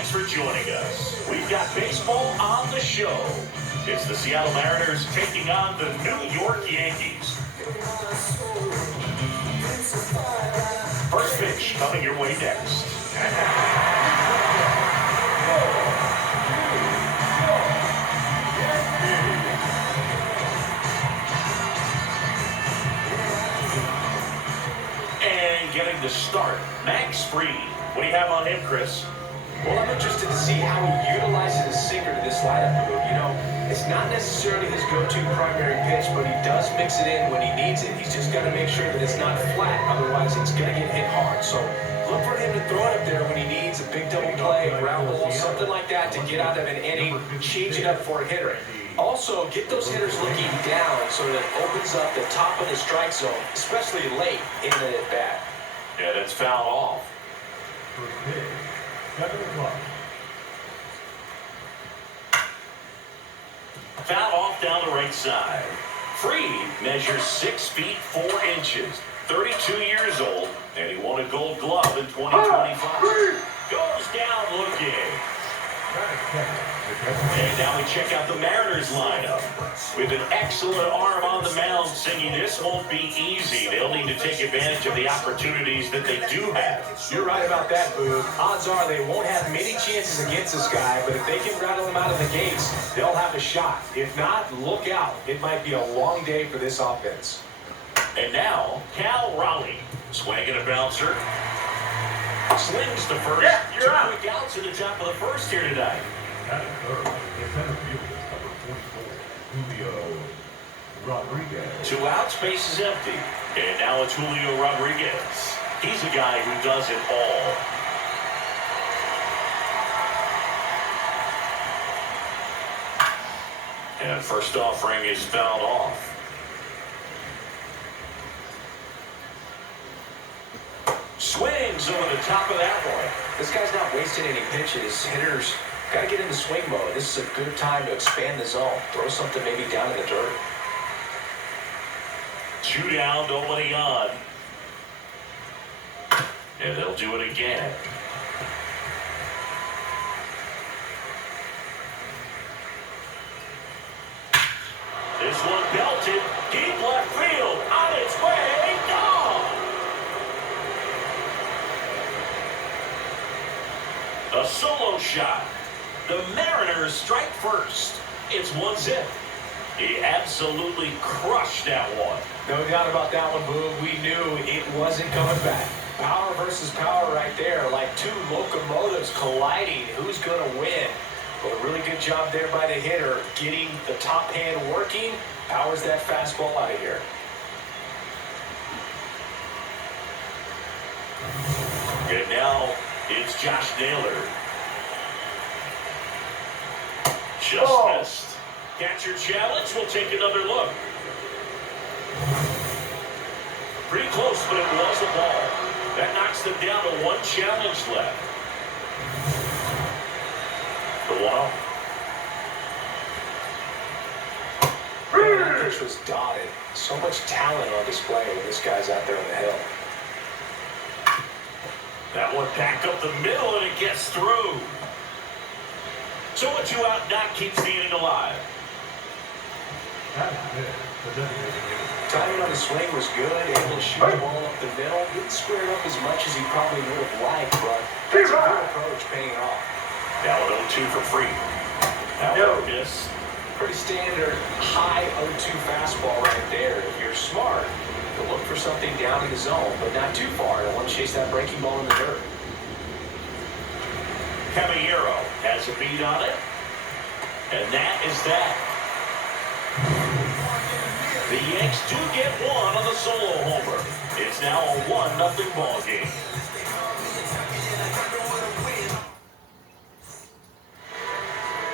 thanks for joining us. We've got baseball on the show. It's the Seattle Mariners taking on the New York Yankees. First pitch coming your way next. And getting the start, Max Fried. What do you have on him, Chris? Well, I'm interested to see how he utilizes his sinker to this lineup move. You know, it's not necessarily his go-to primary pitch, but he does mix it in when he needs it. He's just got to make sure that it's not flat, otherwise it's going to get hit hard. So look for him to throw it up there when he needs a big double play, ground ball, something like that to get out of an inning, change it up for a hitter. Also, get those hitters looking down so that it opens up the top of the strike zone, especially late in the at-bat. Yeah, that's fouled off. Foul off down the right side. Fried measures 6 feet 4 inches, 32 years old, and he won a Gold Glove in 2025. Goes down looking. And now we check out the Mariners lineup. With an excellent arm on the mound, singing this won't be easy. They'll need to take advantage of the opportunities that they do have. You're right about that, Boo. Odds are they won't have many chances against this guy, but if they can rattle him out of the gates, they'll have a shot. If not, look out. It might be a long day for this offense. And now, Cal Raleigh, swinging a bouncer. Slings to first. Yeah, you're Two out. quick outs in the top of the first here tonight. That is third. In center field is number 24, Julio Rodriguez. 2 outs, base is empty. And now it's Julio Rodriguez. He's a guy who does it all. And first offering is fouled off. Swings over the top of that one. This guy's not wasting any pitches. Hitters got to get into swing mode. This is a good time to expand the zone. Throw something maybe down in the dirt. 2 down, nobody on. And they'll do it again. This one belted, deep left field, on its way, gone! A solo shot. The Mariners strike first. It's 1-0. He absolutely crushed that one. No doubt about that one, Boo. We knew it wasn't coming back. Power versus power right there, like two locomotives colliding. Who's going to win? Well, a really good job there by the hitter, getting the top hand working. Powers that fastball out of here. And now it's Josh Naylor. Just missed. Catcher challenge. We'll take another look. Pretty close, but it was a ball. That knocks them down to 1 challenge left. The 1-0. That pitch was dotted. So much talent on display when this guy's out there on the hill. That one back up the middle, and it gets through. So a 2-out knock keeps the inning alive. That is it. The designated hitter. Timing on the swing was good, able to shoot the ball up the middle. Didn't square it up as much as he probably would have liked, but that's a good approach, paying off. Now an 0-2 for Fried. That one missed. Pretty standard high 0-2 fastball right there. If you're smart, you'll look for something down in the zone, but not too far. Don't want to chase that breaking ball in the dirt. Caballero has a beat on it. And that is that. The Yanks do get one on the solo homer. It's now a 1-0 ball game.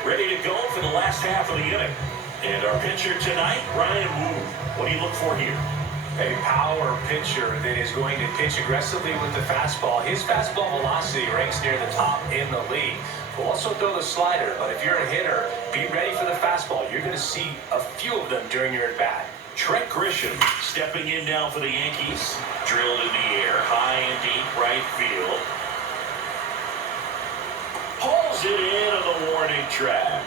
Ready to go for the last half of the inning. And our pitcher tonight, Ryan Wu. What do you look for here? A power pitcher that is going to pitch aggressively with the fastball. His fastball velocity ranks near the top in the league. Will also throw the slider, but if you're a hitter, be ready for the fastball. You're going to see a few of them during your at-bat. Trent Grisham stepping in now for the Yankees. Drilled in the air, high and deep right field. Home Drills it in on the warning track.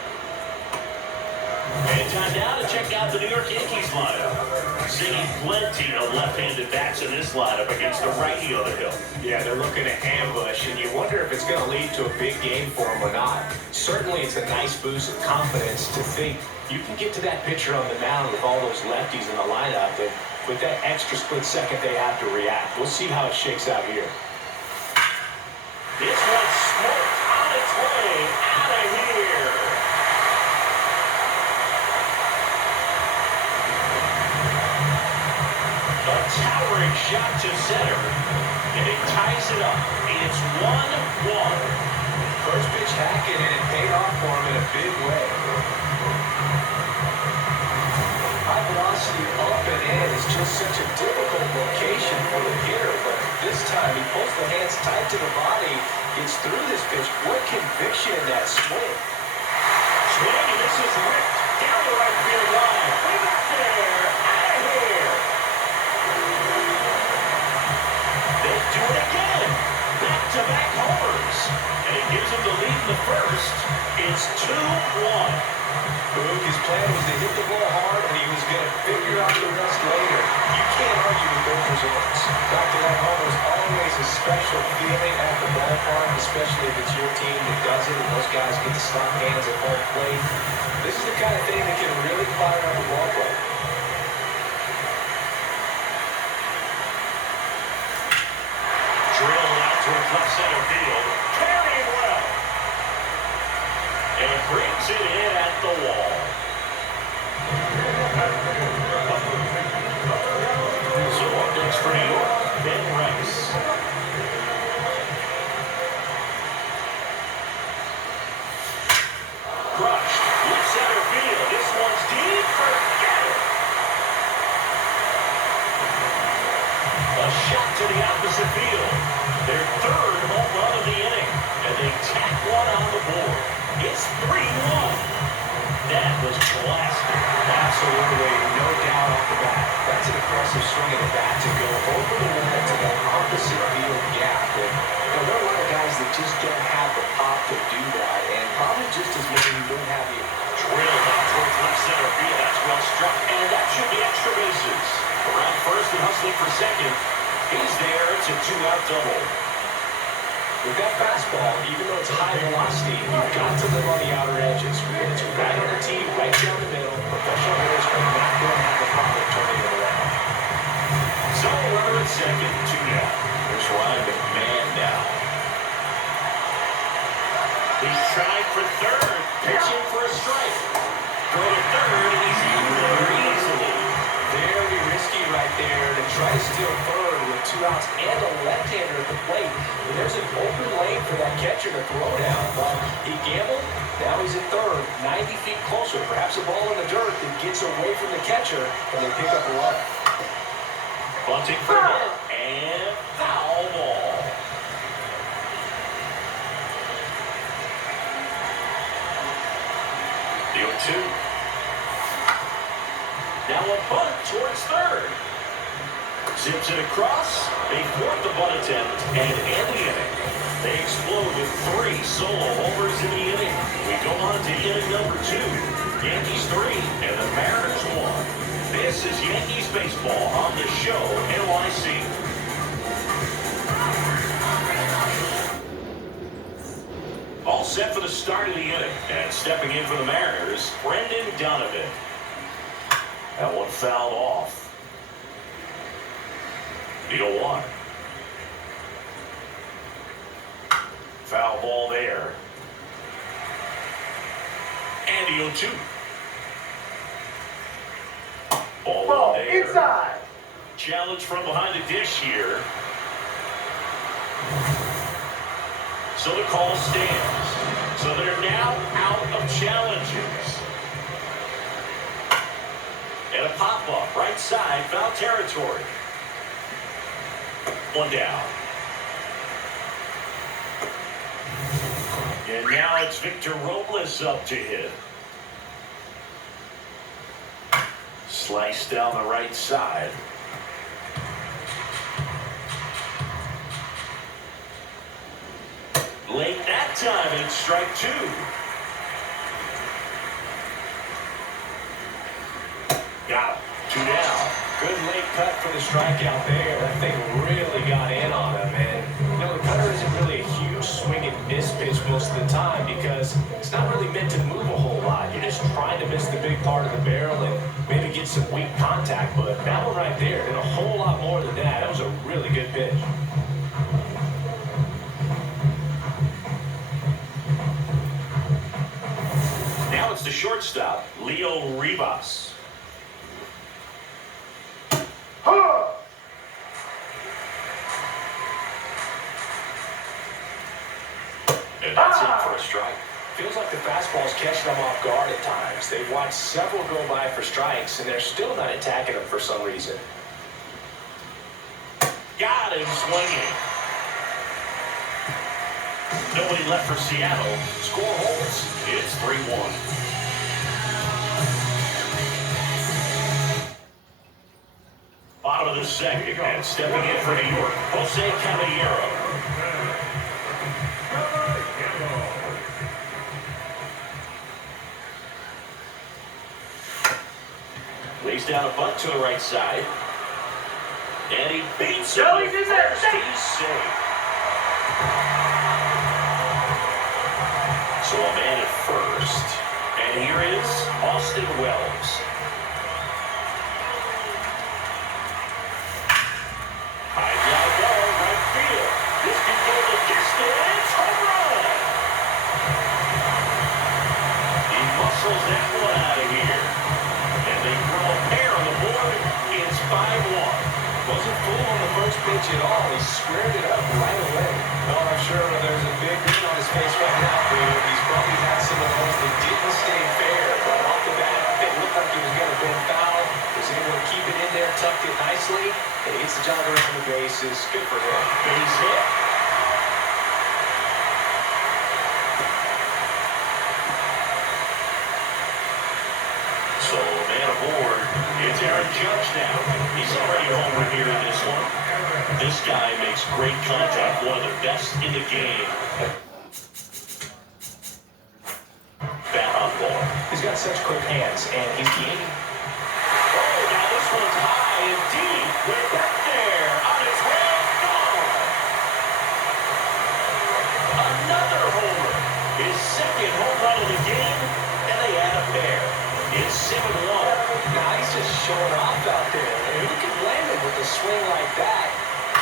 And time now to check out the New York Yankees lineup. Seeing plenty of left-handed bats in this lineup against the righty on the hill. Yeah, they're looking to ambush, and you wonder if it's going to lead to a big game for them or not. Certainly, it's a nice boost of confidence to think you can get to that pitcher on the mound with all those lefties in the lineup, and with that extra split second they have to react. We'll see how it shakes out here. This one's smoked on its way out of here. A towering shot to center, and it ties it up. It's 1-1. First pitch hacking, and it paid off for him in a big way. High velocity up and in is just such a difficult location for the hitter, but this time he pulls the hands tight to the body, gets through this pitch. What conviction in that swing. Swing, and this is ripped down the right field line. Way back there, out of here. They do it again. Back-to-back homers. And it gives them the lead in the first. It's 2-1. His plan was to hit the ball hard, and he was going to figure out the rest later. You can't argue with those results. Back-to-back homers, always a special feeling at the ballpark, especially if it's your team that does it, and those guys get to stop hands at home plate. This is the kind of thing that can really fire up a ball play. Drilled out towards left center field. Carrying well. And brings it in at the wall. So up next for New York, Ben Rice. Crushed. Left center field. This one's deep. Forget it. A shot to the opposite field. Their third home run of the inning. And they tack one on the board. It's 3-1. That was blasted. Absolutely, no doubt off the bat. That's an aggressive swing of the bat to go over the line to the opposite field gap. And there are a lot of guys that just don't have the pop to do that, and probably just as many who don't have the Drilled out towards left center field. That's well struck. And that should be extra bases. Around first and hustling for second. He's there. It's a 2-out double. With that fastball, even though it's high velocity, you've got to live on the outer edges. When it's right on the tee, right down the middle, professional hitters are not going to have a problem turning it around. So runner at second, 2 down. There's Ryan McMahon now. He's trying for third, pitching for a strike. Throw to third, and he's in there easily. Very risky right there to try to steal third with 2 outs and a left-hander at the plate. And there's an open lane for that catcher to throw down, but he gambled. Now he's at third, 90 feet closer. Perhaps a ball in the dirt that gets away from the catcher, and they pick up a run. Bunting for him, and foul ball. The 0-2. Now a bunt towards third. Zips it across. They thwart the bunt attempt and end the inning. They explode with 3 solo homers in the inning. We go on to inning number 2. Yankees 3 and the Mariners 1. This is Yankees baseball on the show NYC. All set for the start of the inning. And stepping in for the Mariners, Brendan Donovan. That one fouled off. The 0-1. Foul ball there. And the 0-2. Ball there. Inside. Challenge from behind the dish here. So the call stands. So they're now out of challenges. And a pop-up, right side, foul territory. 1 down. And now it's Victor Robles up to hit. Slice down the right side. Late that Timing, strike two. Got him. 2 down. Good late cut for the strikeout there. That thing really got in on him. And, you know, the cutter isn't really a huge swing and miss pitch most of the time because it's not really meant to move a whole lot. You're just trying to miss the big part of the barrel and maybe get some weak contact. But that one right there did a whole lot more than that. That was a really good pitch. Now it's the shortstop, Leo Rivas. And that's it for a strike. Feels like the fastball's catching them off guard at times. They've watched several go by for strikes, and they're still not attacking them for some reason. Got him swinging. Nobody left for Seattle. Score holds. It's 3-1. Bottom of the second, and stepping in for New York, Jose Caballero. Lays down a bunt to the right side. And he beats him. He's safe. So a man at first. And here is Austin Wells. High fly ball, right field. This can go the distance. Home run. He muscles that one out of here. And they throw a pair on the board. It's 5-1. Wasn't full on the first pitch at all. He squared it up right away. Oh, I'm sure there's a big grin on his face right now, dude. He's probably had some of those that didn't stay fair, but off the bat, it looked like he was going to bend foul. Was able to keep it in there, tucked it nicely, and he gets the job around the bases. Good for him. Base hit. So, man aboard. It's Aaron Judge now. He's already home run here in this one. This guy makes great contact, one of the best in the game. Bat on ball. He's got such quick hands, and he's the Oh, now this one's high and deep. Way back there. On its way. Gone. Another homer. His second home run of the game, and they add a pair. It's 7-1. Now he's just showing off out there. And who can blame him with a swing like that?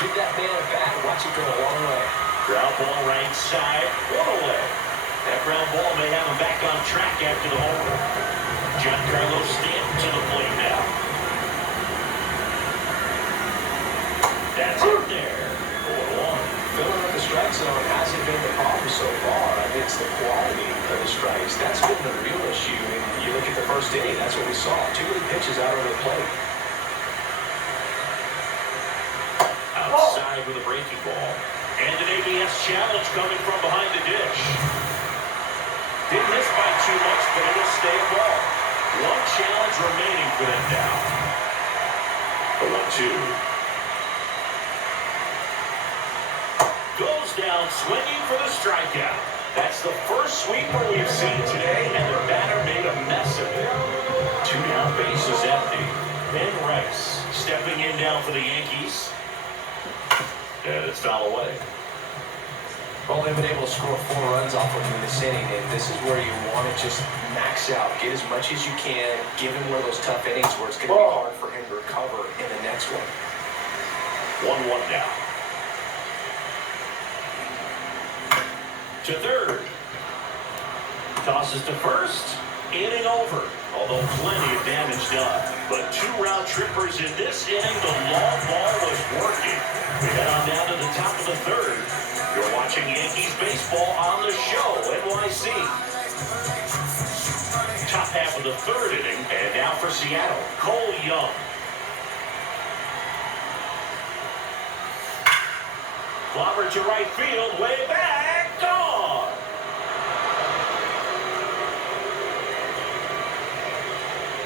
Give that man a bat and watch it go a long way. Ground ball right side, one away. That ground ball may have him back on track after the homer. Giancarlo Stanton to the plate now. That's it there. 4-1. Filling up the strike zone hasn't been the problem so far. I mean, it's the quality of the strikes. That's been the real issue. And you look at the first inning, that's what we saw. Too many pitches out over the plate. Outside with a breaking ball. And an ABS challenge coming from behind the dish. Didn't miss by too much, but it'll stay a ball. One challenge remaining for them now. The 1-2. Goes down swinging for the strikeout. That's the first sweeper we've seen today, and the batter made a mess of it. 2 down, bases empty. Ben Rice stepping in down for the Yankees. And it's foul away. Well, they've been able to score 4 runs off of him in this inning, and this is where you want to just max out, get as much as you can, give him one of those tough innings where it's going to be hard for him to recover in the next one. 1-1 now. To third. Tosses to first. Inning over. Although plenty of damage done. But 2 round trippers in this inning. The long ball was working. We head on down to the top of the third. You're watching Yankees baseball on the show, NYC. Top half of the third inning. And now for Seattle, Cole Young. Clobber to right field, way back, gone.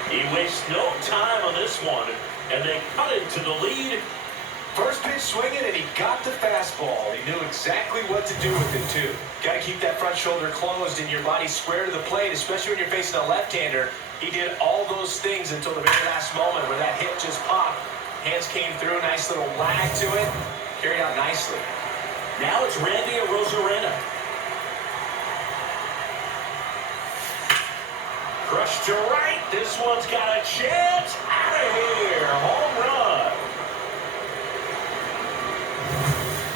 He wastes no time on this one, and they cut into the lead First pitch swinging, and he got the fastball. He knew exactly what to do with it, too. Got to keep that front shoulder closed and your body square to the plate, especially when you're facing a left-hander. He did all those things until the very last moment where that hit just popped. Hands came through, nice little lag to it. Carried out nicely. Now it's Randy Arozarena. Crushed to right. This one's got a chance. Out of here. Home run.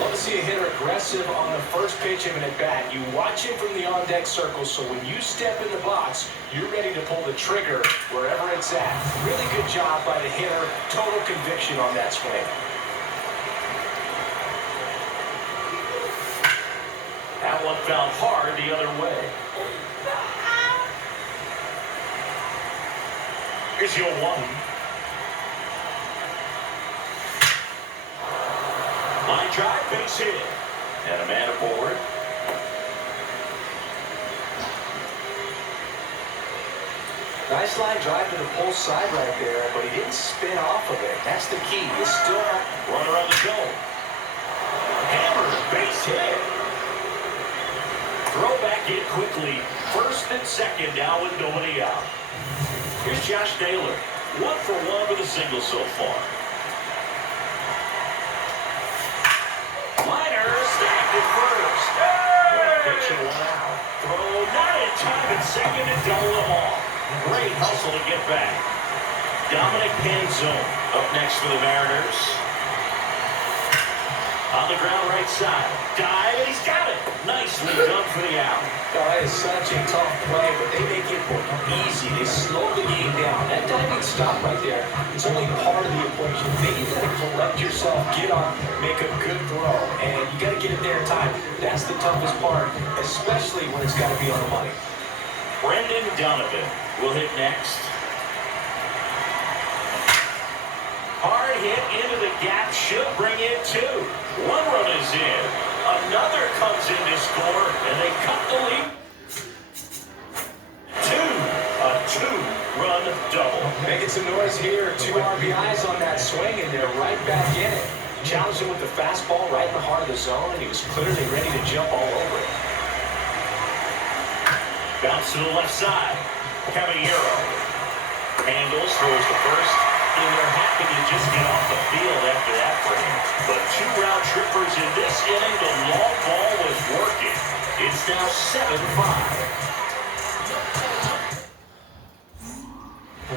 Love to see a hitter aggressive on the first pitch of an at-bat. You watch him from the on-deck circle, so when you step in the box, you're ready to pull the trigger wherever it's at. Really good job by the hitter. Total conviction on that swing. That one found hard the other way. Here's your one. Line drive, base hit. And a man aboard. Nice line drive to the pull side right there, but he didn't spin off of it. That's the key. He's still Runner on the go. Hammer, base hit. Throw back in quickly. First and second now with nobody out. Here's Josh Naylor. 1 for 1 with a single so far. Liner stacked at first. One pitch and one out. Throw not in time at second and double them off. Great hustle to get back. Dominic Panzone up next for the Mariners. On the ground right side. Dive, and he's got it. Nicely done for the out. Oh, that is such a tough play, but they make it easy. They slow the game down. That diving stop right there, it's only part of the equation. Then you got to collect yourself, get on, make a good throw, and you got to get it there in time. That's the toughest part, especially when it's got to be on the money. Brendan Donovan will hit next. Hard hit into the gap, should bring in 2. One run is in. Another comes in to score, and they cut the lead. 2. A 2-run double. Making some noise here. 2 RBIs on that swing, and they're right back in it. Challenged him with the fastball right in the heart of the zone, and he was clearly ready to jump all over it. Bounce to the left side. Caballero handles, throws the first. And they're happy to just get off the field after that frame. But 2 round trippers in this inning, the long ball was working. It's now 7-5.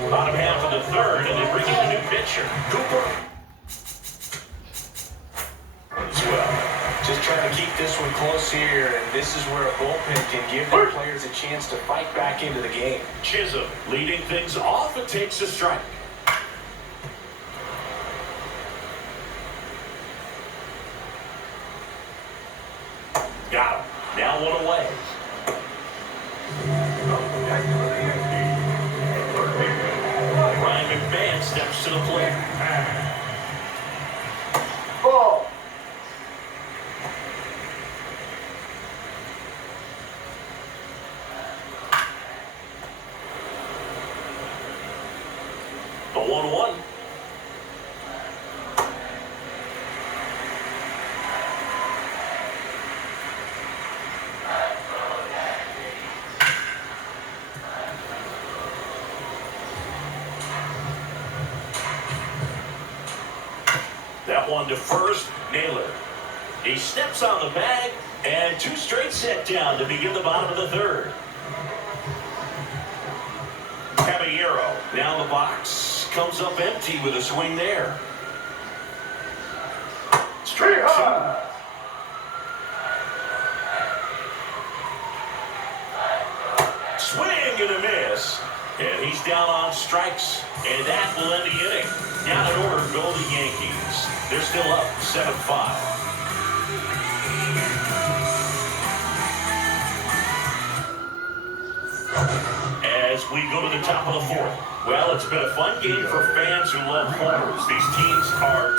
Bottom half of the third, and they bring in a new pitcher, Cooper. As well. Just trying to keep this one close here, and this is where a bullpen can give their players a chance to fight back into the game. Chisholm leading things off and takes a strike. Got him. Now 1 away. Ryan McMahon steps to the plate. Ball. The 1-1. That one to first, Naylor. He steps on the bag, and 2 straight set down to begin the bottom of the third. Caballero down the box, comes up empty with a swing there. Strike 2. Swing and a miss. And he's down on strikes. And that will end the inning. Down in order go the Yankees. They're still up 7-5. As we go to the top of the 4th. Well, it's been a fun game for fans who love homers. These teams are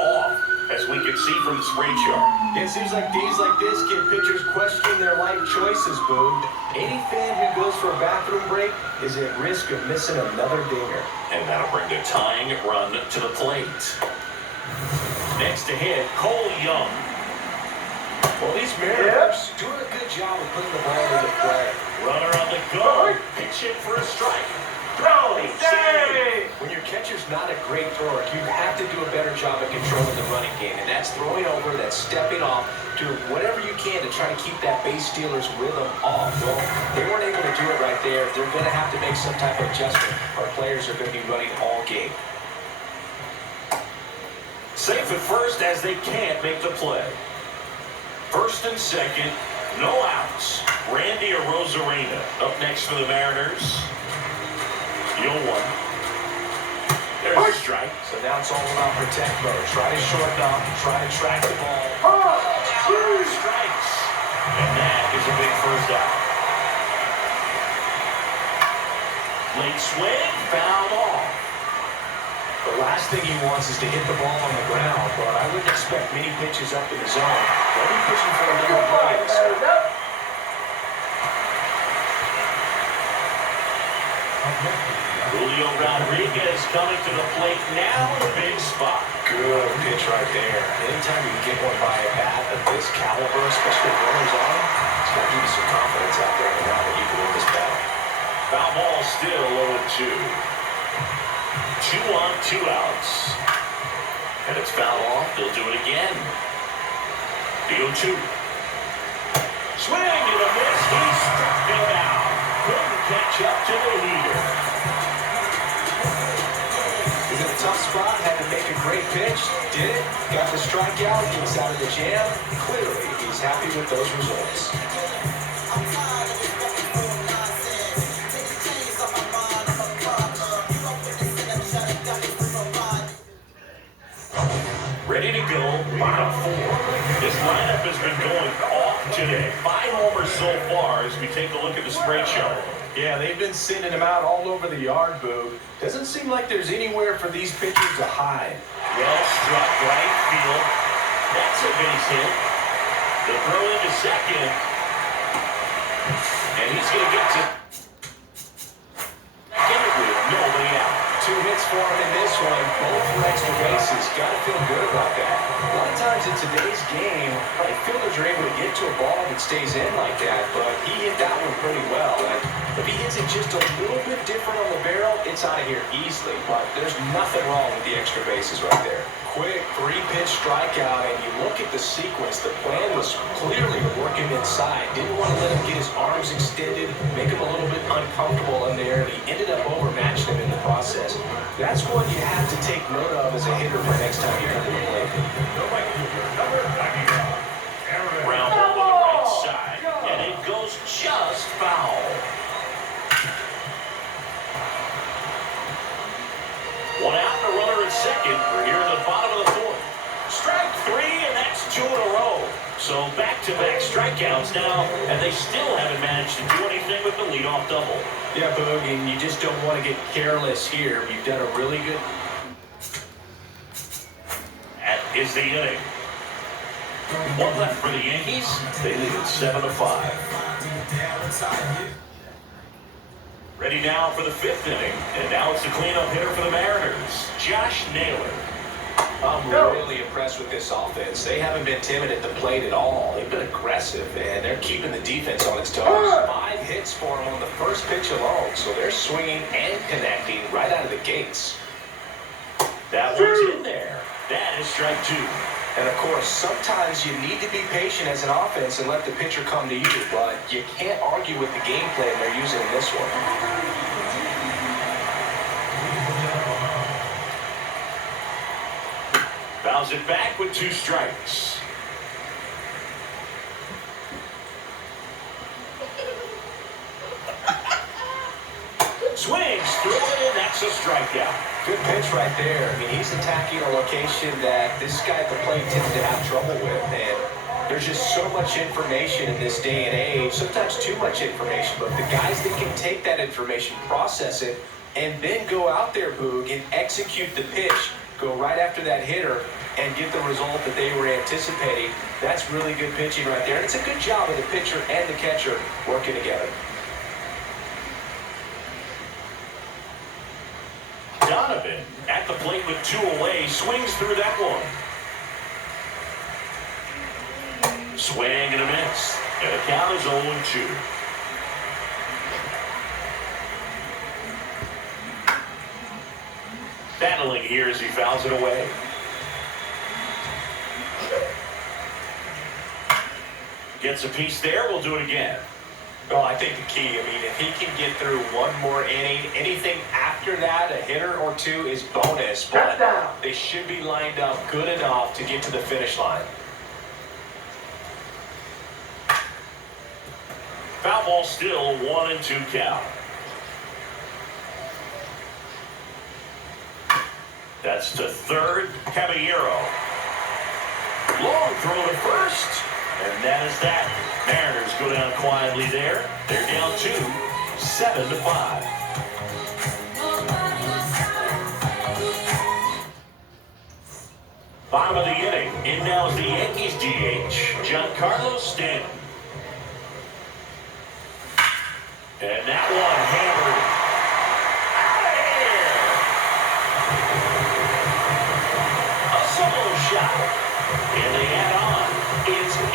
off, as we can see from the spray chart. It seems like days like this get pitchers questioning their life choices, Boog. Any fan who goes for a bathroom break is at risk of missing another dinger. And that'll bring the tying run to the plate. Next to hit, Cole Young. Well, these Mariners doing a good job of putting the ball into play. Runner on the go. Pitch hit for a strike. Throw. Save. When your catcher's not a great thrower, you have to do a better job of controlling the running game. And that's throwing over, that's stepping off, doing whatever you can to try to keep that base stealer's rhythm off. Well, they weren't able to do it right there. They're going to have to make some type of adjustment. Our players are going to be running all game. Safe at first as they can't make the play. First and second, no outs. Randy Arozarena up next for the Mariners. 0-1. There's a strike. So now it's all about protect mode. Try to shorten up, try to track the ball. Strikes. And that is a big first out. Late swing, foul ball. The last thing he wants is to hit the ball on the ground, but I wouldn't expect many pitches up in the zone. They'll be pushing for a little plays. Julio Rodriguez coming to the plate now in a big spot. Good pitch right there. Anytime you can get one by a bat of this caliber, especially with runners on, it's going to give you some confidence out there now that you can win this battle. Foul ball still 0-2. 2 on, 2 outs. And it's foul off. They'll do it again. The 0-2. Swing and a miss. He struck him out. Couldn't catch up to the leader. He's in a tough spot. Had to make a great pitch. Did it. Got the strikeout. Gets out of the jam. Clearly, he's happy with those results. Ready to go, bottom 4. This lineup has been going off today. 5 homers so far as we take a look at the spray chart. Yeah, they've been sending him out all over the yard, Boog. Doesn't seem like there's anywhere for these pitchers to hide. Well struck, right field. That's a base hit. They'll throw into second. And he's going to get to second with nobody out. 2 hits for him in this one, both for extra bases. Got to feel good about that. A lot of times in today's game, right fielders are able to get to a ball that stays in like that, but he hit that one pretty well. And if he hits it just a little bit different on the barrel, it's out of here easily. But there's nothing wrong with the extra bases right there. Quick 3-pitch strikeout, and you look at the sequence. The plan was clearly to work him inside. Didn't want to let him get his arms extended, make him a little bit uncomfortable in there, and he ended up overmatching him in the process. That's one you have to take note of as a hitter for next time you come to the plate. Ground ball to the right side, and it goes just foul. 1 out and a runner at second. We're here in the bottom of the 4th. Strike 3, and that's 2 in a row. So back-to-back strikeouts now, and they still haven't managed to do anything with the leadoff double. Yeah, Boog, and you just don't want to get careless here. You've done a really good... That is the inning. 1 left for the Yankees. They lead it 7-5. Ready now for the 5th inning. And now it's the cleanup hitter for the Mariners, Josh Naylor. I'm really impressed with this offense. They haven't been timid at the plate at all. They've been aggressive, and they're keeping the defense on its toes. 5 hits for them on the first pitch alone, so they're swinging and connecting right out of the gates. That one's in there. That is strike 2. And, of course, sometimes you need to be patient as an offense and let the pitcher come to you, but you can't argue with the game plan they're using in this one. Fouls it back with 2 strikes. Swings through it, and that's a strikeout. Good pitch right there. I mean, he's attacking a location that this guy at the plate tends to have trouble with, and there's just so much information in this day and age, sometimes too much information, but the guys that can take that information, process it, and then go out there, Boog, and execute the pitch, go right after that hitter, and get the result that they were anticipating. That's really good pitching right there. And it's a good job of the pitcher and the catcher working together. Donovan at the plate with 2 away, swings through that one. Swing and a miss. And the count is 0-2. Battling here as he fouls it away. Gets a piece there. We'll do it again. Well, I think the key, if he can get through one more inning, anything after that, a hitter or two is bonus. But they should be lined up good enough to get to the finish line. Foul ball still 1-2 count. That's to third, Caballero. Long throw to first, and that is that. Mariners go down quietly there. They're down 2, 7-5. Bottom of the inning. In now is the Yankees DH, Giancarlo Stanton. And that one hammered out of here. A solo shot. And they add on. It's 8-5.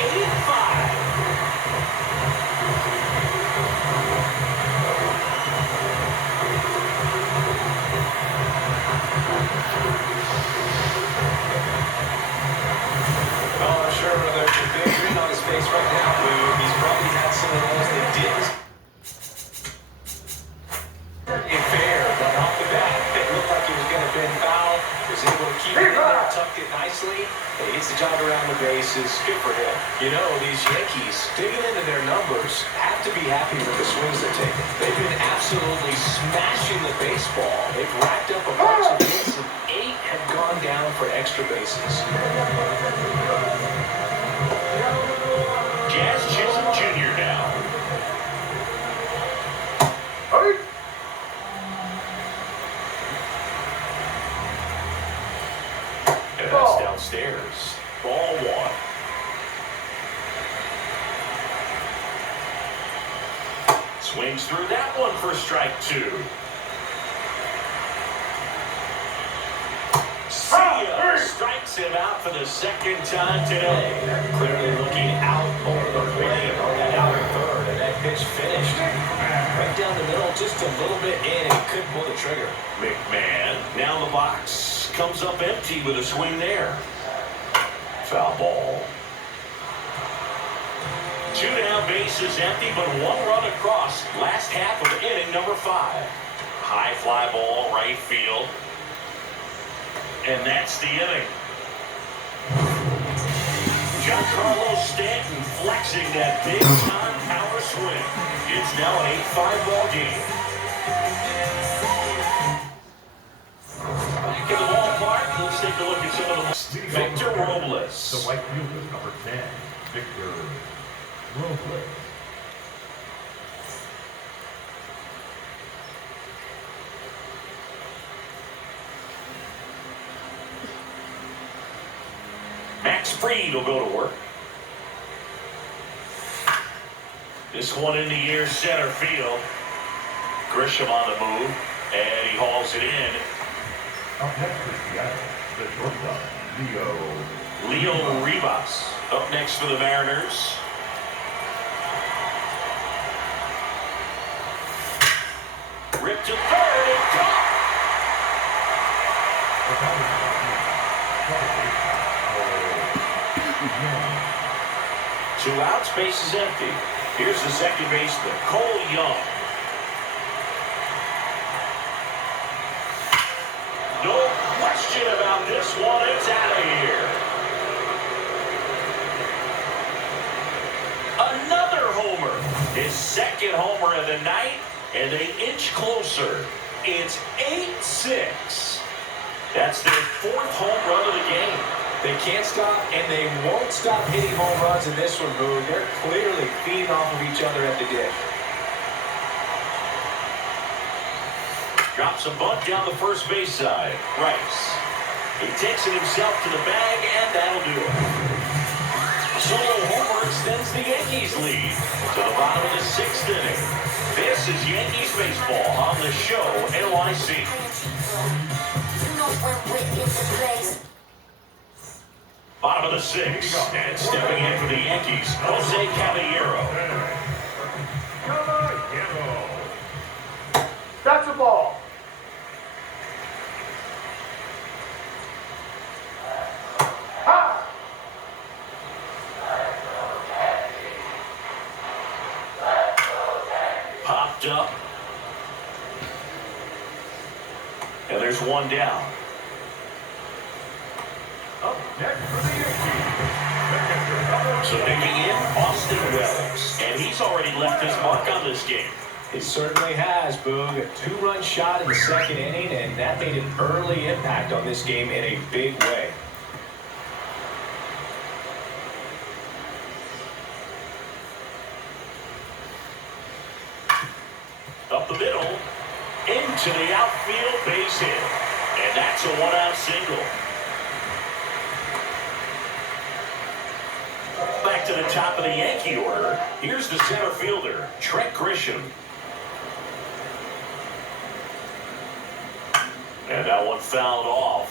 Well, I'm sure there's a big grin on his face right now, Lou. He's probably had some of those that didn't. Fair, but off the bat, it looked like he was going to bend foul. Was able to keep it in there, tucked it nicely. He gets the job around the bases. Good for him. You know, these Yankees, digging into their numbers, have to be happy with the swings they're taking. They've been absolutely smashing the baseball. They've racked up a bunch of hits, and 8 have gone down for extra bases. Jazz Chisholm Jr. now. And that's downstairs. Ball 1. Swings through that one for strike 2. Strikes him out for the second time today. Clearly looking out over the plate on that outer third, and that pitch finished. Right down the middle, just a little bit in, and he couldn't pull the trigger. McMahon now in the box. Comes up empty with a swing there. Foul ball. 2 down, bases empty, but 1 run across. Last half of inning number 5. High fly ball, right field. And that's the inning. Giancarlo Stanton flexing that big-time power swing. It's now an 8-5 ball game. Back in the ballpark, let's take a look at some of the... Victor Robles. The right fielder, number 10, Victor Robles. Max Fried will go to work. This one in the air, center field. Grisham on the move, and he hauls it in. Up next for Seattle, the shortstop, Leo Rivas up next for the Mariners. Ripped to third and caught. 2 outs, base is empty. Here's the second baseman, Cole Young. No question about this one. It's out of here. Another homer. His second homer of the night, and they inch closer. It's 8-6. That's their 4th home run of the game. They can't stop, and they won't stop hitting home runs in this one, Boog. They're clearly feeding off of each other at the dish. Drops a bunt down the first base side. Rice. He takes it himself to the bag, and that'll do it. Solo homer extends the Yankees lead to the bottom of the 6th inning. This is Yankees baseball on the show, NYC. Bottom of the 6th, and stepping in for the Yankees, Jose Caballero. That's a ball. Popped up. And there's one down. Up next for the Yankees. So digging in, Austin Wells. And he's already left his mark on this game. It certainly has, Boog. A 2-run shot in the 2nd inning, and that made an early impact on this game in a big way. Up the middle, into the outfield, base hit. And that's a 1-out single. Back to the top of the Yankee order. Here's the center fielder, Trent Grisham. And that one fouled off.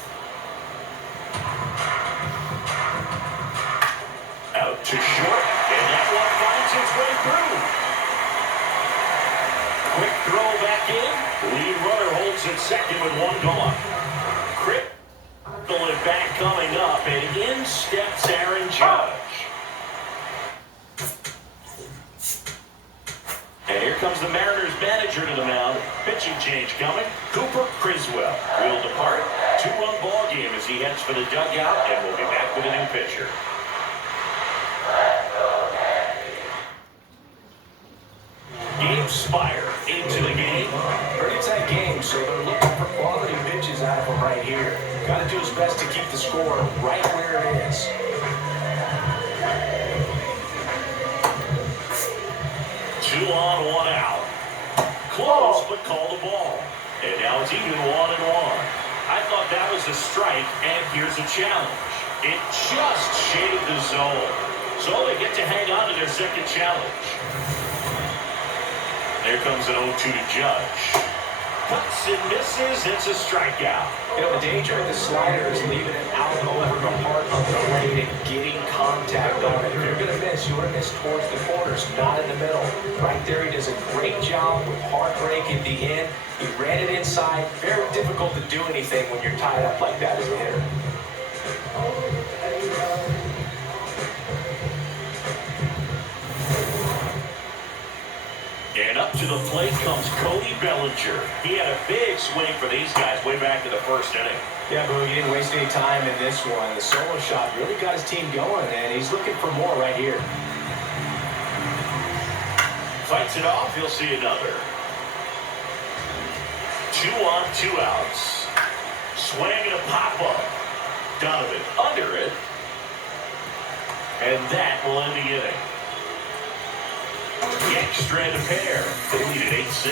Out to short, and that one finds its way through. Quick throw back in. Lead runner holds at second with one gone. Critical at bat coming up, and in steps Aaron Judge. And here comes the Mariners manager to the mound. Pitching change coming. Cooper Criswell will depart. 2-run ball game as he heads for the dugout, and we'll be back with a new pitcher. Gabe Spire into the game. Pretty tight game, so they're looking for quality pitches out of him right here. Got to do his best to keep the score right where it is. 2 on, 1 out. Close, but call the ball. And now it's even 1-1. I thought that was a strike, and here's a challenge. It just shaded the zone. So they get to hang on to their second challenge. There comes an 0-2 to Judge. Cuts and misses. It's a strikeout. You know, the danger of the slider is leaving it out over the heart of the plate and getting contact on it. If you're going to miss, you want to miss towards the corners, not in the middle. Right there, he does a great job with hard break at the end. He ran it inside. Very difficult to do anything when you're tied up like that as a hitter. And up to the plate comes Cody Bellinger. He had a big swing for these guys way back to the 1st inning. Yeah, Boo, he didn't waste any time in this one. The solo shot really got his team going, and he's looking for more right here. Fights it off, he'll see another. 2 on, 2 outs. Swing and a pop-up. Donovan under it. And that will end the inning. Yanks strand a pair. They lead at 8-6.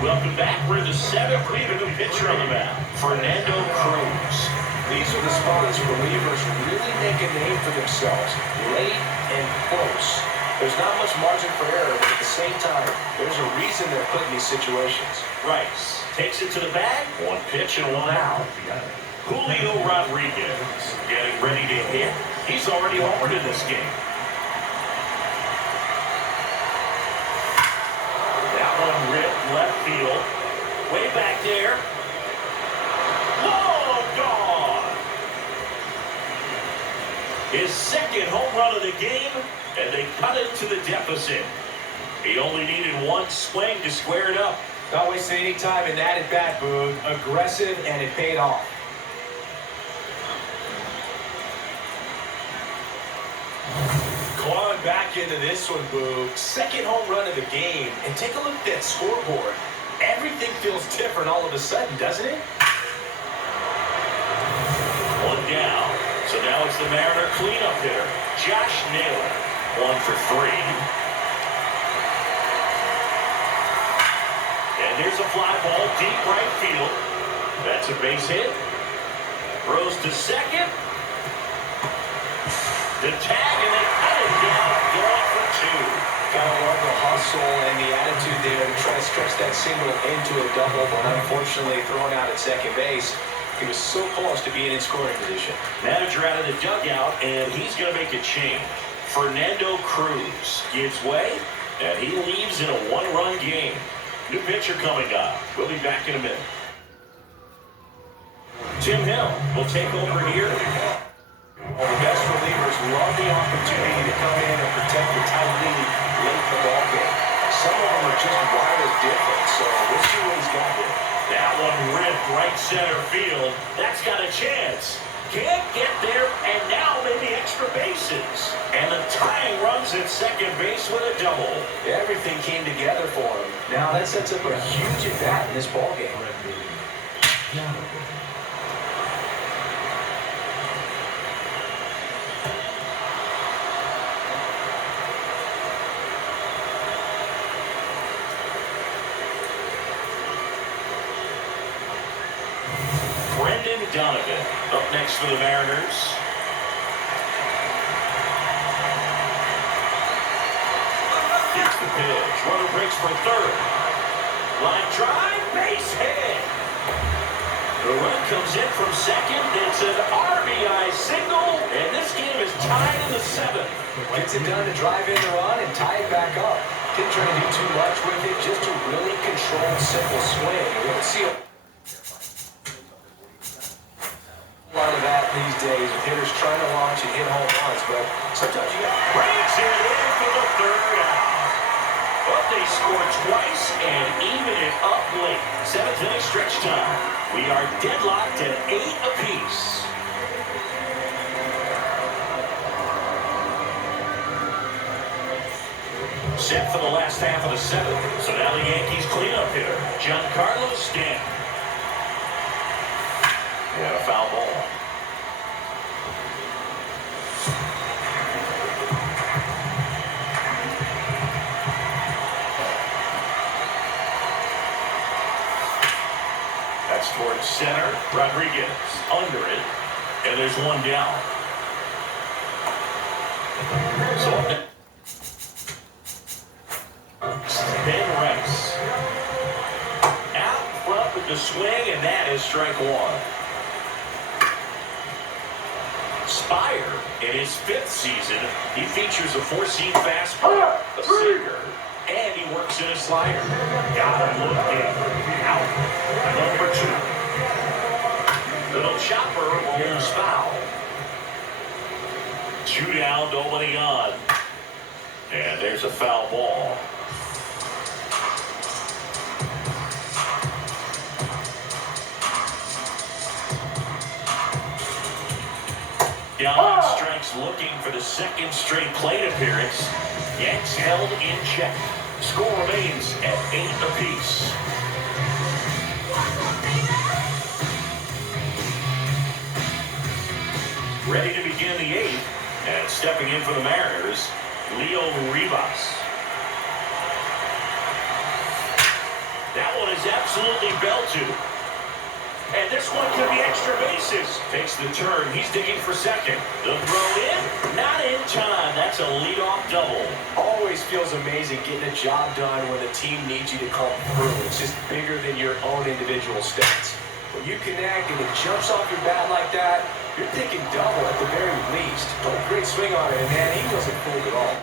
Welcome back. We're in the 7th. We have a new pitcher on the mound, Fernando Cruz. These are the spots relievers really make a name for themselves. Late and close. There's not much margin for error, but at the same time, there's a reason they're put in these situations. Rice takes it to the bag. 1 pitch and 1 out. Julio Rodriguez getting ready to hit. He's already homered in this game. That one ripped left field. Way back there. Long gone. His 2nd home run of the game, and they cut it to the deficit. He only needed 1 swing to square it up. Not wasting any time in that at bat, Boog. Aggressive, and it paid off. Clawing back into this one, Boog. 2nd home run of the game. And take a look at that scoreboard. Everything feels different all of a sudden, doesn't it? 1 down. So now it's the Mariner cleanup hitter, Josh Naylor. 1 for 3. And there's a fly ball deep right field. That's a base hit. Throws to second. The tag, and they cut it down, going for 2. Gotta love the hustle and the attitude there to try to stretch that single into a double, but unfortunately thrown out at second base. He was so close to being in scoring position. Manager out of the dugout, and he's going to make a change. Fernando Cruz gives way, and he leaves in a one-run game. New pitcher coming up. We'll be back in a minute. Tim Hill will take over here. Well, the best relievers love the opportunity to come in and protect the tight lead late in the ball game. Some of them are just wired different, so we'll see what he's got here. That one ripped right center field. That's got a chance. Can't get there, and now maybe extra bases. And the tying runs at second base with a double. Everything came together for him. Now that sets up a huge at-bat in this ball game. Donovan up next for the Mariners. Here's the pitch. Runner breaks for third. Line drive, base hit. The run comes in from second. It's an RBI single, and this game is tied in the 7th. Gets it done to drive in the run and tie it back up. Didn't try to do too much with it, just a really controlled, simple swing. We don't see a lot of that these days with hitters trying to launch and hit home runs, but sometimes you got brings it in for the 3rd out. But they scored twice and even it up late. 7th inning stretch time. We are deadlocked at 8 apiece. Set for the last half of the 7th. So now the Yankees cleanup hitter, Giancarlo Stanton. And a foul ball. That's towards center. Rodriguez under it. And there's one down. So Ben Rice out front with the swing, and that is strike 1. Spire, in his 5th season, he features a 4-seam fastball, a sinker, and he works in a slider. Got him looking out. Number 2. Little chopper rolls foul. 2 down, nobody on. And there's a foul ball. Down on strikes, looking for the 2nd straight plate appearance. Yanks held in check. Score remains at 8 apiece. Ready to begin the 8th, and stepping in for the Mariners, Leo Rivas. That one is absolutely belted. And this one could be extra bases. Takes the turn. He's digging for second. The throw in, not in time. That's a leadoff double. Always feels amazing getting a job done when the team needs you to come through. It's just bigger than your own individual stats. When you connect and it jumps off your bat like that, you're thinking double at the very least. Oh, great swing on it, and man, he wasn't fooled at all.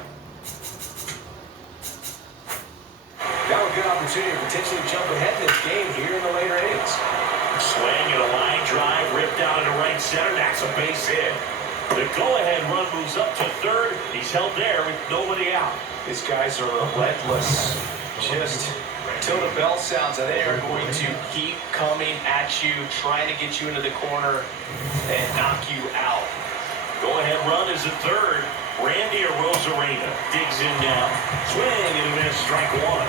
Now a good opportunity to potentially jump ahead in this game here in the later innings. Swing and a line drive ripped out into right center. That's a base hit. The go-ahead run moves up to third. He's held there with nobody out. These guys are relentless. Just until the bell sounds, they are going to keep coming at you, trying to get you into the corner and knock you out. Go-ahead run is a third. Randy Arozarena digs in now. Swing and a miss, strike 1.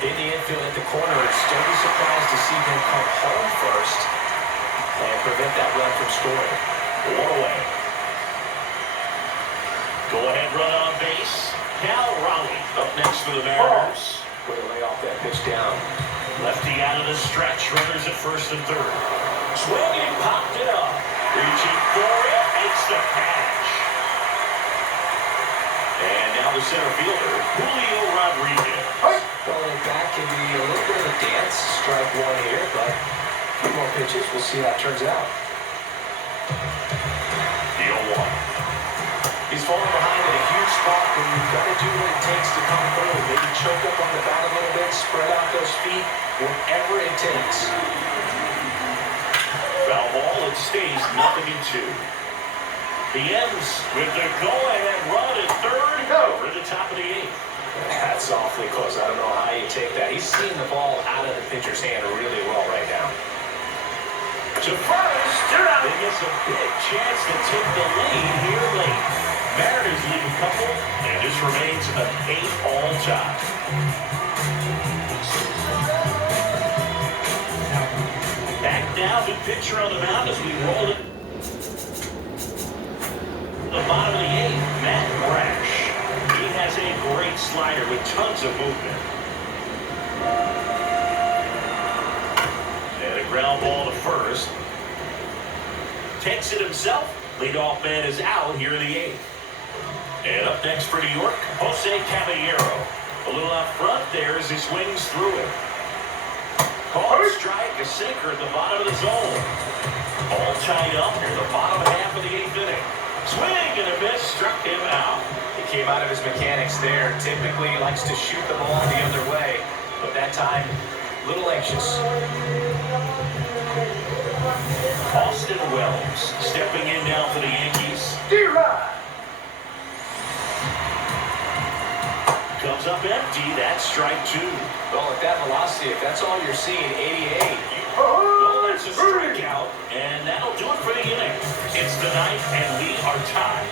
In the infield at the corner, it's don't be surprised to see them come home first and prevent that run from scoring. 1 away. Go ahead, run on base. Cal Raleigh up next for the Mariners. Way to lay off that pitch down. Lefty out of the stretch. Runners at first and third. Swinging, popped it up. Reaching for it. Makes the catch. And now the center fielder, Julio Rodriguez. Going back can be a little bit of a dance. Strike one here, but a few more pitches. We'll see how it turns out. The 0-1. He's falling behind in a huge spot, but you've got to do what it takes to come through. Maybe choke up on the bat a little bit, spread out those feet, whatever it takes. Foul ball, it stays 0-2. He ends with the go-ahead run at third over the top of the eighth. That's awfully close. I don't know how you take that. He's seeing the ball out of the pitcher's hand really well right now. To first, they miss a big chance to take the lead here late. Mariners lead a couple, and this remains an 8-all tie. Back now, the pitcher on the mound as we roll it. The bottom of the eighth, Matt Brash. He has a great slider with tons of movement. And a ground ball to first. Takes it himself. Leadoff man is out here in the eighth. And up next for New York, Jose Caballero. A little out front there as he swings through it. Called strike, a sinker at the bottom of the zone. All tied up near the bottom half of the eighth inning. Swing and a miss, struck him out. He came out of his mechanics there. Typically, he likes to shoot the ball the other way, but that time, a little anxious. Austin Wells stepping in now for the Yankees. Comes up empty. That's strike two. Well, at that velocity, if that's all you're seeing, 88. Well, that's a strikeout, and that'll do it for the inning. It's the ninth, and we are tied.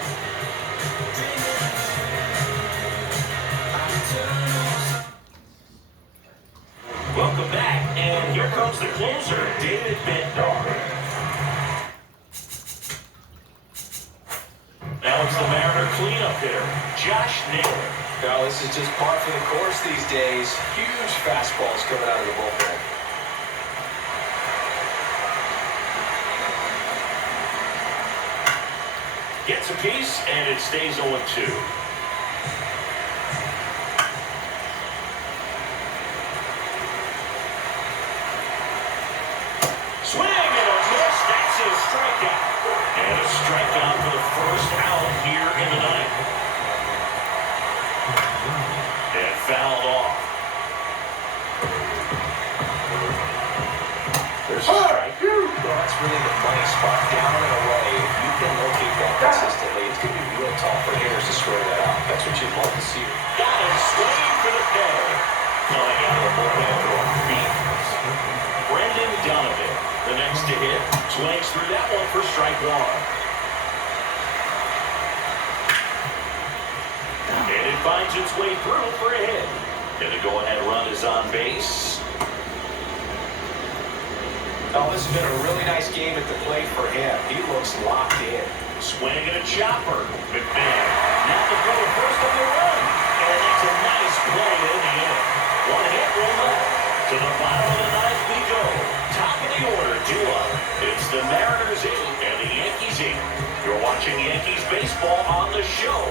Welcome back, and here comes the closer, David Bednar. Now it's the Mariner cleanup hitter, Josh Naylor. Now, this is just par for the course these days. Huge fastballs coming out of the bullpen. Gets a piece, and it stays 0-2. Swing and a miss. That's his strikeout. And a strikeout for the first out here in the ninth. And fouled off. There's a strike. Well, that's really the money spot down and away. If you can locate that consistently, it's going to be real tough for hitters to square that out. That's what you'd love to see. Got him swinging for the pay. Coming out of the bullpen for feet. Brendan Donovan, the next to hit, swings through that one for strike one. And it finds its way through for a hit. And the go-ahead run is on base. Oh, this has been a really nice game at the plate for him. He looks locked in. Swing and a chopper. McMahon. Now the throw to first on the run. And that's a nice play in the inning. One hit, one left. To the bottom of the ninth we go. Top of the order, due up. It's the Mariners 8 and the Yankees 8. You're watching Yankees baseball on the show.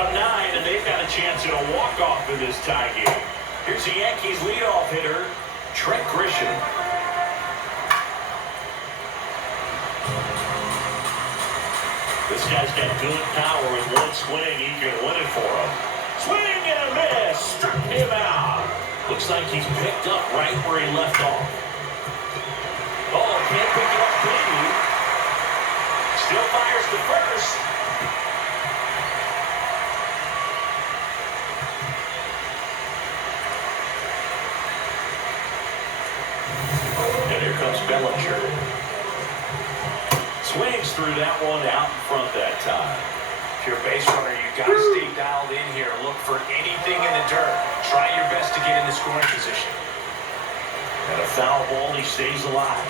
Of 9, and they've got a chance at a walk-off in this tie game. Here's the Yankees leadoff hitter, Trent Grisham. This guy's got good power with one swing. He can win it for him. Swing and a miss. Struck him out. Looks like he's picked up right where he left off. Oh, can't pick it up cleanly. Still fires to first. And here comes Bellinger. Swings through that one out in front that time. If you're a base runner, you've got to stay dialed in here. Look for anything in the dirt. Try your best to get in the scoring position. And a foul ball, he stays alive.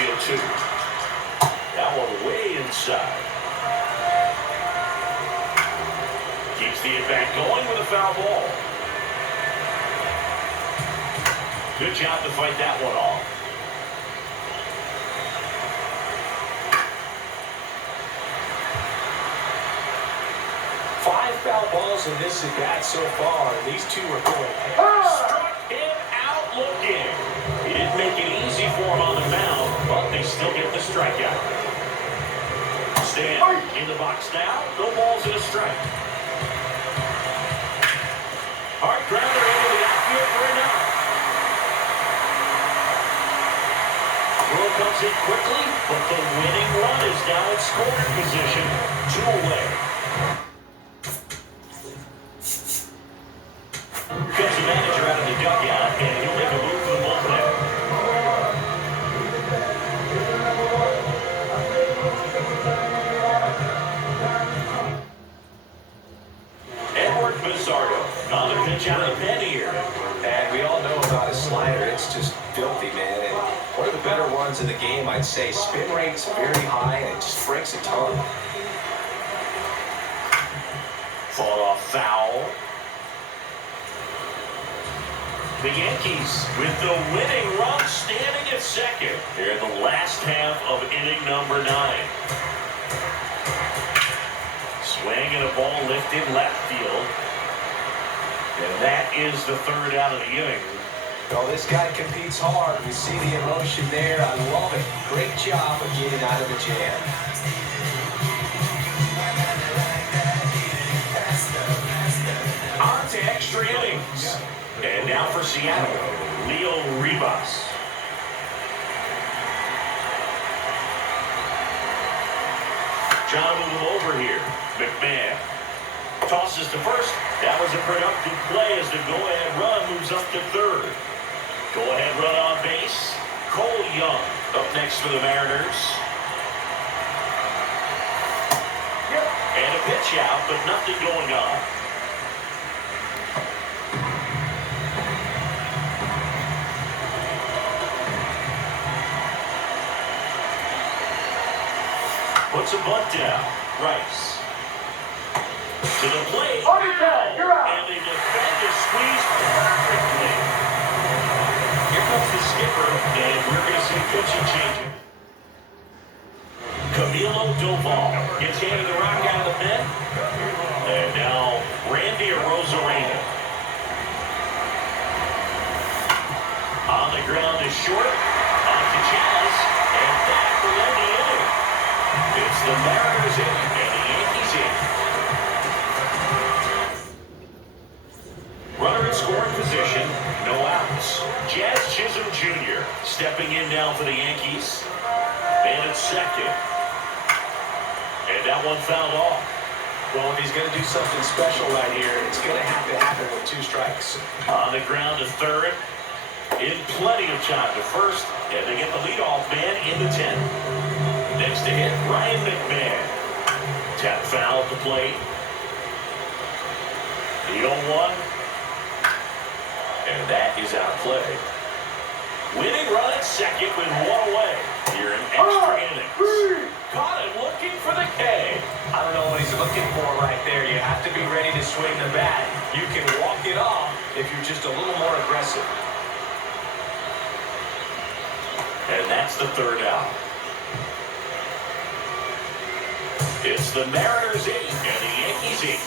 be a 2. That one way inside. Keeps the at-bat going with a foul ball. Good job to fight that one off. Five foul balls in this at-bat so far. These two are going. Struck him out looking. He didn't make it easy for him on the mound, but they still get the strikeout. Stan in the box now. No balls and a strike. Hard grounder into the outfield for a knock. Throw comes in quickly, but the winning run is now in scoring position. 2 away. Comes the manager out of the dugout, and he'll make a move for the bullpen. Edward Bizarro on the pitch out of the pen here. And we all know about his slider. It's just filthy, man. And one of the better ones in the game, I'd say. Spin rate's very high, and it just breaks a ton. Fought off foul. The Yankees with the winning run standing at second here in the last half of inning number 9. Swing and a ball lifted left field. And that is the 3rd out of the inning. Oh, this guy competes hard. We see the emotion there. I love it. Great job of getting out of the jam. On to extra innings. And now for Seattle, Leo Rivas. John move him over here. McMahon tosses to first. That was a productive play as the go-ahead run moves up to 3rd. Go-ahead run on base. Cole Young up next for the Mariners. And a pitch out, but nothing going on. Puts a bunt down. Rice. To the plate. You're out. And the defender squeezed perfectly. Here comes the skipper, and we're going to see pitching changing. Camilo Doval gets handed the rock out of the pen. And now Randy Arozarena. On the ground is short. On to Chalice. And that will end the inning. It's the Mariners in and the Yankees in. Runner in scoring position, no outs. Jazz Chisholm Jr. stepping in now for the Yankees. And it's second. And that one fouled off. Well, if he's going to do something special right here, it's going to have to happen with 2 strikes. On the ground to 3rd. In plenty of time to 1st. And they get the leadoff man in the 10th. Next to hit, Ryan McMahon. Tap foul at the plate. The 0-1. And that is out of play. Winning run at second with 1 away. Here in extra innings. Caught him looking for the K. I don't know what he's looking for right there. You have to be ready to swing the bat. You can walk it off if you're just a little more aggressive. And that's the 3rd out. It's the Mariners 8 and the Yankees 8.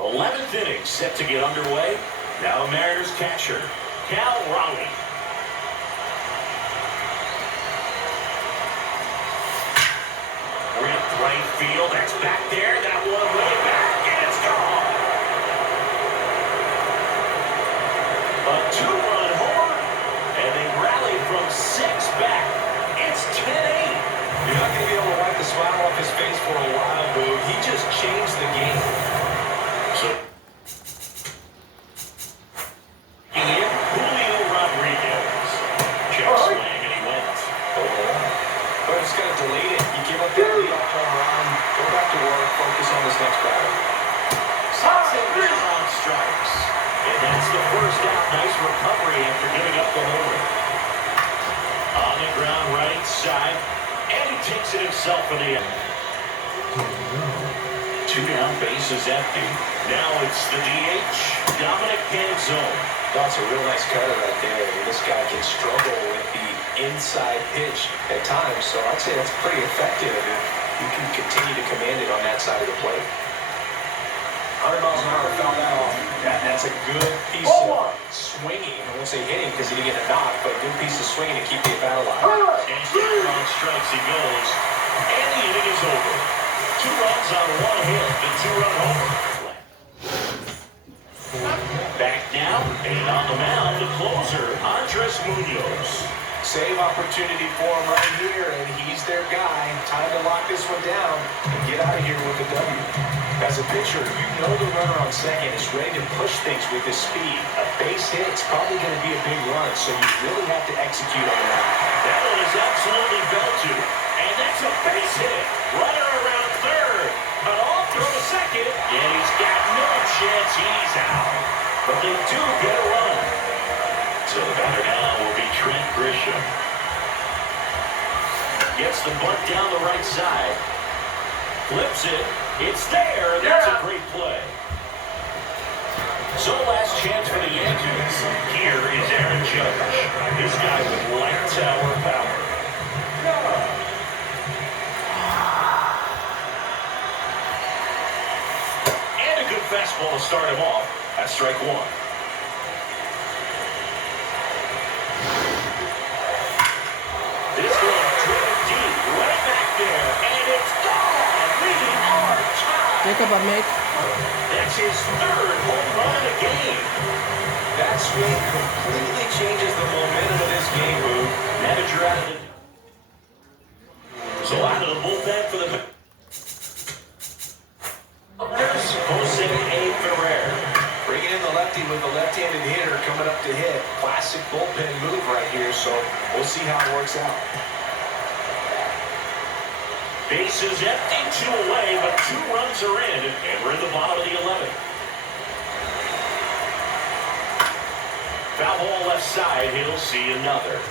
11th inning set to get underway. Now the Mariners catcher, Cal Raleigh. Ripped right field. That's back there. That one way back. And it's gone. A 2-run homer. And they rally from 6 back. It's 10-8. You're not going to be able to wipe the smile off his face for a while, Boo. He just changed the game. So, Julio Rodriguez. Check swing, and he went. But he's got to delete it. You give up that leadoff home run, go back to work, focus on this next batter. On strikes. And that's the 1st out. Nice recovery after giving up the homer. On the ground, right side. And he takes it himself for the end. 2 down, base is empty. Now it's the DH, Dominic Panzone. That's a real nice cutter right there. I mean, this guy can struggle with the inside pitch at times, so I'd say that's pretty effective if you can continue to command it on that side of the plate. 100 miles an hour, foul that off. That's a good piece of swinging. I won't say hitting because he didn't get a knock, but a good piece of swinging to keep the bat alive. And here on strikes he goes. And the inning is over. 2 runs on 1 hit, the 2-run homer. Back now, and on the mound, the closer, Andres Munoz. Save opportunity for him right here, and he's their guy. Time to lock this one down and get out of here with a W. As a pitcher, you know the runner on second is ready to push things with his speed. A base hit, it's probably going to be a big run, so you really have to execute on that. That one is absolutely belted, and that's a base hit. Runner around third, an off throw to second, and he's got no chance. He's out, but they do get a run. So the batter now will be Trent Grisham. Gets the bunt down the right side. Flips it. It's there. That's a great play. So last chance for the Yankees. Here is Aaron Judge. This guy with light tower power. And a good fastball to start him off. That's strike 1. This one driven deep, right back there, and it's gone. We are tied. Jacob, I make. That's his 3rd home run of the game. That swing completely changes the momentum of this game, Boo. Manager out of the... So out of the bullpen for the... There's Jose A. Ferrer. Bringing in the lefty with the left-handed hitter coming up to hit. Classic bullpen move right here, so we'll see how it works out. Bases empty, 2 away, but 2 runs are in, and we're in the bottom of the 11th. Foul ball left side, he'll see another.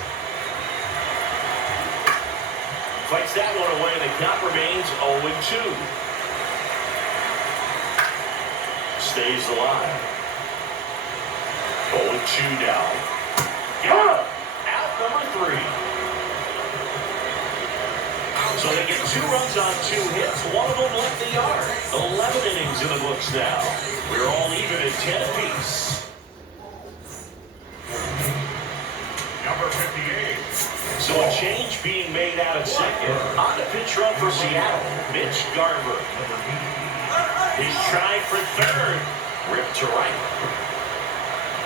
Fights that one away, the count remains 0-2. Stays alive. 0-2 now. Out number 3. So they get 2 runs on 2 hits. 1 of them left the yard. 11 innings in the books now. We're all even at 10 apiece. Number 58. So a change being made out at second. On the pitch run for Seattle, Mitch Garver. He's trying for third. Ripped to right.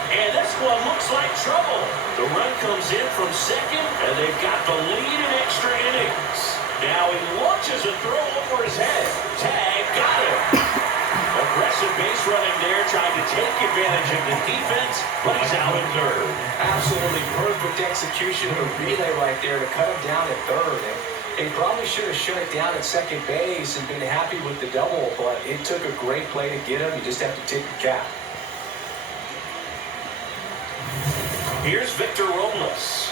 And this one looks like trouble. The run comes in from second, and they've got the lead in extra innings. Now he launches a throw over his head. Tag, got him. Aggressive base running there, trying to take advantage of the defense, but he's out in third. Absolutely perfect execution of a relay right there to cut him down at third. And they probably should have shut it down at second base and been happy with the double, but it took a great play to get him. You just have to take the cap. Here's Victor Robles.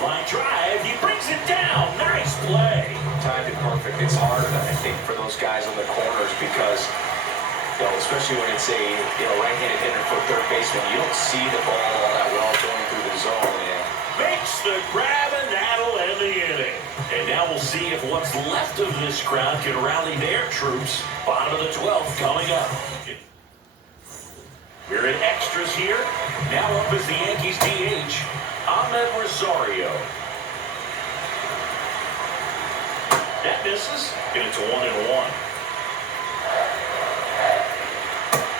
Line drive, he brings it down. Nice play. Timed it perfect. It's hard, I think, for those guys on the corners because, you know, especially when it's a right-handed hitter for third baseman, you don't see the ball all that well going through the zone. And makes the grab, and that'll end the inning. And now we'll see if what's left of this crowd can rally their troops. Bottom of the 12th coming up. We're in extras here. Now up is the Yankees DH, Ahmed Rosario. That misses, and it's 1-1.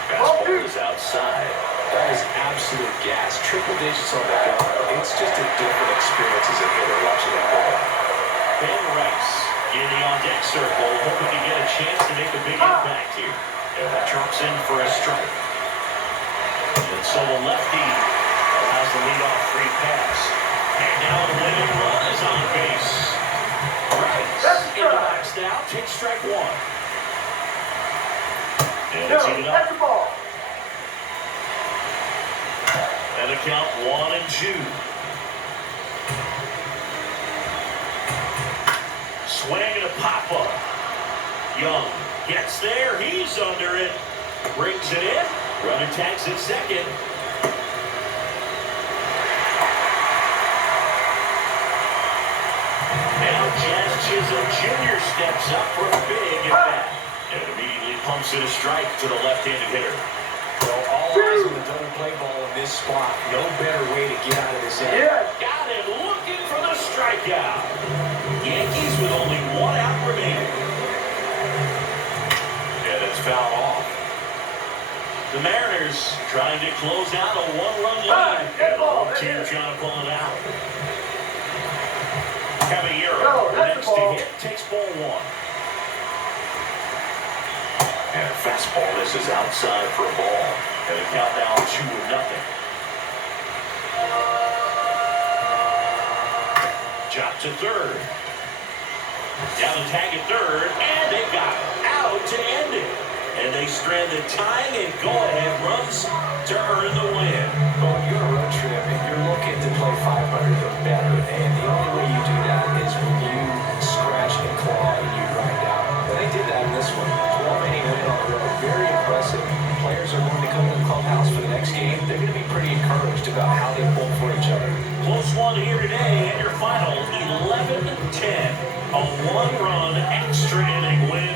Fastball is outside. that is absolute gas. Triple digits on the gun. It's just a different experience as a hitter watching that ball. Ben Rice in the on-deck circle, hoping to get a chance to make a big impact here. And that drops in for a strike. And so the lefty allows the leadoff free pass. And now the winning run is on base. Rice in the box now, takes strike one. And it's even up. the count 1-2. Swing and a pop-up. Young gets there. He's under it. Brings it in. Runner tags at second. Now Jazz Chisholm Jr. steps up for a big at bat. And immediately pumps in a strike to the left-handed hitter. Well, all eyes on the double play ball in this spot. No better way to get out of this inning. Got him looking for the strikeout. Yankees with only 1 out remaining. And it's fouled off. The Mariners trying to close out a 1-run lead. And the whole team trying to pull it out. Caballero, next to hit, takes ball 1. And a fastball misses outside for a ball. And the count now 2-0. Chop to third. Down the tag at third, and they got out to end it. And they strand the tying and go-ahead runs to earn the win. Well, when you're on a road trip and you're looking to play 500 or better, and the only way you do that is when you scratch and claw and you grind out. And they did that in this one. 12-inning win on the road. Very impressive. Players are going to come to the clubhouse for the next game. They're going to be pretty encouraged about how they pull for each other. Close one here today, and your final 11-10. A 1-run extra inning win